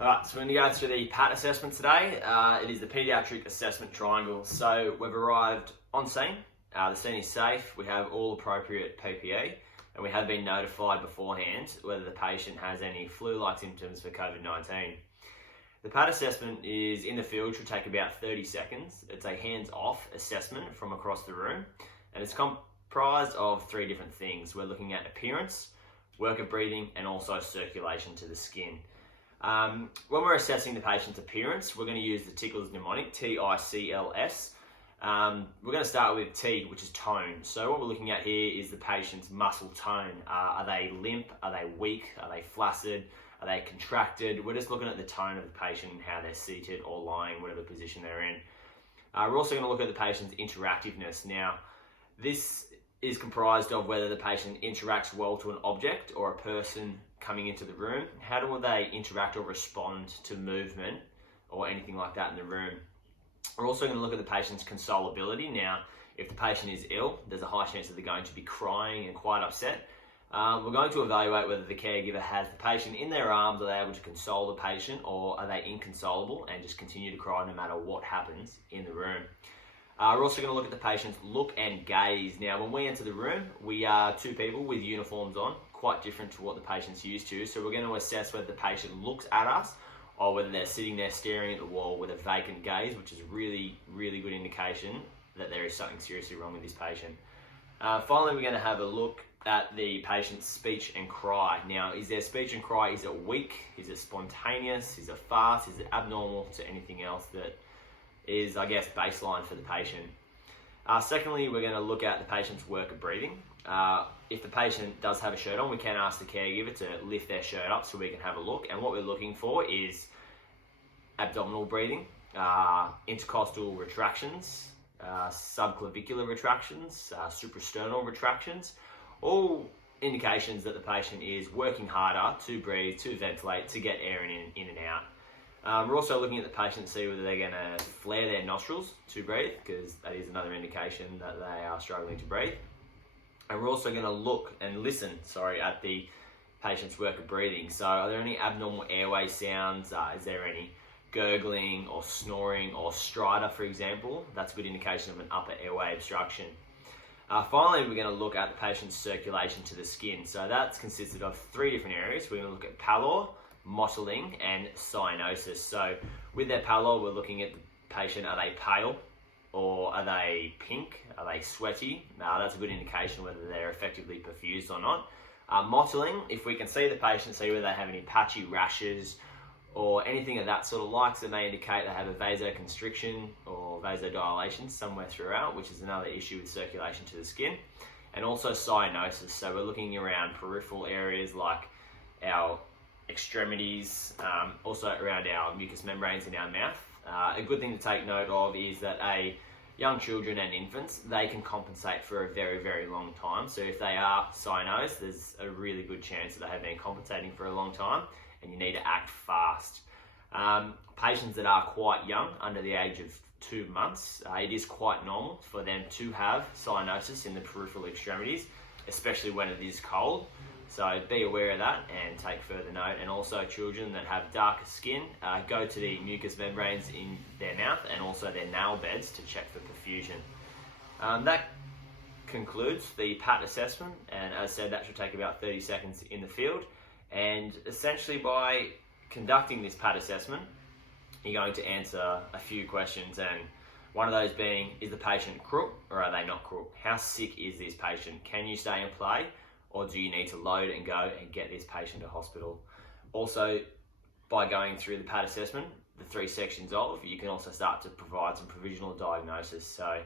Alright, so we're going to go through the PAT assessment today. It is the Paediatric Assessment Triangle. So we've arrived on scene. The scene is safe. We have all appropriate PPE, and we have been notified beforehand whether the patient has any flu-like symptoms for COVID-19. The PAT assessment is in the field, should take about 30 seconds. It's a hands-off assessment from across the room, and it's comprised of three different things. We're looking at appearance, work of breathing, and also circulation to the skin. When we're assessing the patient's appearance, we're going to use the Tickles mnemonic, T-I-C-L-S. We're going to start with T, which is tone. So what we're looking at here is the patient's muscle tone. Are they limp? Are they weak? Are they flaccid? Are they contracted? We're just looking at the tone of the patient and how they're seated or lying, whatever position they're in. We're also going to look at the patient's interactiveness. Now, this is comprised of whether the patient interacts well to an object or a person coming into the room. How do they interact or respond to movement or anything like that in the room? We're also going to look at the patient's consolability. Now, if the patient is ill, there's a high chance that they're going to be crying and quite upset. We're going to evaluate whether the caregiver has the patient in their arms. Are they able to console the patient, or are they inconsolable and just continue to cry no matter what happens in the room? We're also going to look at the patient's look and gaze. Now, when we enter the room, we are two people with uniforms on, quite different to what the patient's used to. So we're going to assess whether the patient looks at us or whether they're sitting there staring at the wall with a vacant gaze, which is really, really good indication that there is something seriously wrong with this patient. Finally, we're going to have a look at the patient's speech and cry. Now, is their speech and cry, is it weak? Is it spontaneous? Is it fast? Is it abnormal to anything else that is, I guess, baseline for the patient? Secondly, we're going to look at the patient's work of breathing. If the patient does have a shirt on, we can ask the caregiver to lift their shirt up so we can have a look. And what we're looking for is abdominal breathing, intercostal retractions, subclavicular retractions, suprasternal retractions, all indications that the patient is working harder to breathe, to ventilate, to get air in and out. We're also looking at the patient to see whether they're going to flare their nostrils to breathe, because that is another indication that they are struggling to breathe. And we're also going to look and listen, at the patient's work of breathing. So are there any abnormal airway sounds? Is there any gurgling or snoring or stridor, for example? That's a good indication of an upper airway obstruction. Finally, we're going to look at the patient's circulation to the skin. So that's consisted of three different areas. We're going to look at pallor, mottling, and cyanosis. So with their pallor, we're looking at the patient, are they pale or are they pink? Are they sweaty? That's a good indication whether they're effectively perfused or not. Mottling, if we can see the patient, see whether they have any patchy rashes or anything of that sort of likes, it may indicate they have a vasoconstriction or vasodilation somewhere throughout, which is another issue with circulation to the skin. And also cyanosis, so we're looking around peripheral areas like our extremities, also around our mucous membranes in our mouth. A good thing to take note of is that young children and infants, they can compensate for a very, very long time. So if they are cyanosed, there's a really good chance that they have been compensating for a long time, and you need to act fast. Patients that are quite young, under the age of 2 months, it is quite normal for them to have cyanosis in the peripheral extremities, especially when it is cold. So be aware of that and take further note. And also children that have darker skin, go to the mucous membranes in their mouth and also their nail beds to check for perfusion. That concludes the PAT assessment, and as I said, that should take about 30 seconds in the field. And essentially by conducting this PAT assessment, you're going to answer a few questions, and one of those being, is the patient crook or are they not crook? How sick is this patient? Can you stay and play, or do you need to load and go and get this patient to hospital? Also, by going through the PAT assessment, the three sections you can also start to provide some provisional diagnosis. So,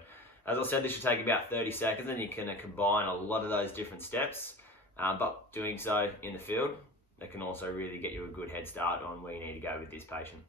as I said, this should take about 30 seconds, and you can combine a lot of those different steps, but doing so in the field, that can also really get you a good head start on where you need to go with this patient.